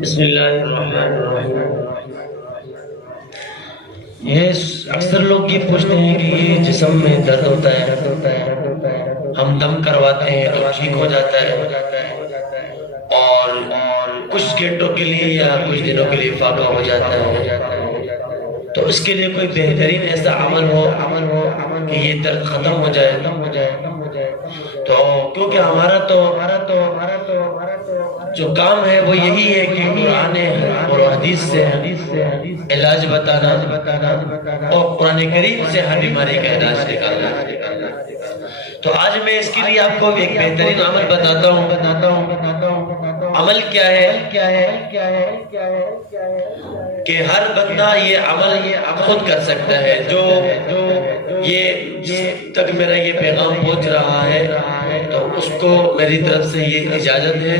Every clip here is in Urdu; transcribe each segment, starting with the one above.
بسم اللہ الرحمن الرحیم۔ یہ اکثر لوگ یہ پوچھتے ہیں کہ یہ جسم میں درد ہوتا ہے، ہم دم کرواتے ہیں تو ٹھیک ہو جاتا ہے، اور کچھ گھنٹوں کے لیے یا کچھ دنوں کے لیے فاقہ ہو جاتا ہے، تو اس کے لیے کوئی بہترین ایسا عمل ہو کہ یہ درد ختم ہو جائے۔ تو کیونکہ ہمارا تو جو کام ہے وہ یہی ہے کہ قرآن اور حدیث سے علاج بتانا اور قرآن کریم سے ہر بیماری کا علاج نکالنا۔ تو آج میں اس کے لیے آپ کو ایک بہترین عمل بتاتا ہوں۔ عمل کیا ہے کہ ہر بندہ یہ عمل خود کر سکتا ہے۔ جو یہ تک میرا یہ پیغام پہنچ رہا ہے تو اس کو میری طرف سے یہ اجازت ہے،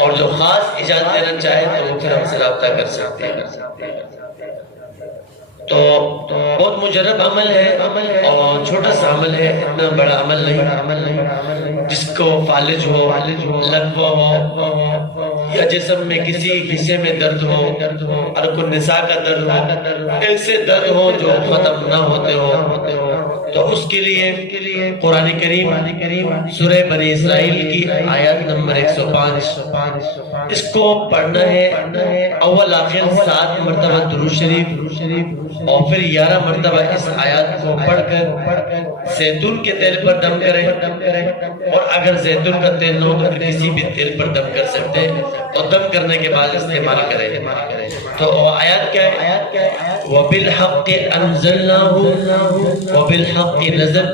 اور جو خاص اجازت دینا چاہے تو وہ پھر ہم سے رابطہ کر سکتے ہیں۔ تو بہت مجرب عمل ہے اور چھوٹا سا عمل ہے، اتنا بڑا عمل نہیں، جس کو فالج ہو، لقوہ ہو، یا جسم میں کسی حصے میں درد ہو، ارک النساء کا درد ہو، ایسے درد ہو جو ختم نہ ہوتے ہو، تو اس کے لیے قرآن کریم سورہ بنی اسرائیل کی آیت نمبر 105 اس کو پڑھنا ہے، اول آخر 7 مرتبہ درود شریف، اور پھر 11 مرتبہ اس آیات کو پڑھ کر زیتون کے تیل پر دم کریں، اور اگر زیتون کا تیل نہ ہو تو کسی بھی تیل پر دم کر سکتے ہیں، اور دم کرنے کے بعد استعمال کریں۔ تو آیات کیا ہے؟ وَبِالْحَقِّ أَنزَلْنَاهُ وَبِالْحَقِّ نَزَلَ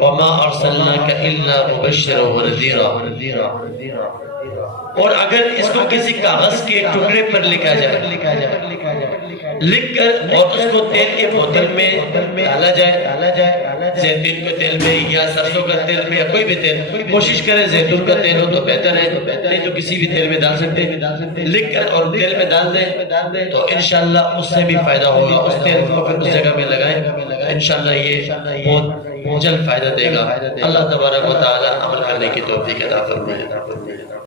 وَمَا أَرْسَلْنَاكَ إِلَّا مُبَشِّرًا وَنَذِيرًا۔ اور اگر اس کو کسی کاغذ کے ٹکڑے پر لکھا جائے، لکھ کر اور اس کو تیل کے بوتل میں ڈالا جائے، زیتون کے تیل میں یا سرسوں کا تیل میں یا کوئی بھی تیل، کوشش کریں زیتون کا تیل ہو تو بہتر ہے، نہیں تو کسی بھی تیل میں ڈال سکتے ہیں، لکھ کر اور تیل میں ڈال دیں تو انشاءاللہ اس سے بھی فائدہ ہوگا۔ اس تیل کو پھر اس جگہ میں لگائیں، انشاءاللہ یہ بہت جلد فائدہ دے گا۔ اللہ تبارک و تعالی عمل کرنے کی توفیق عطا فرمائے۔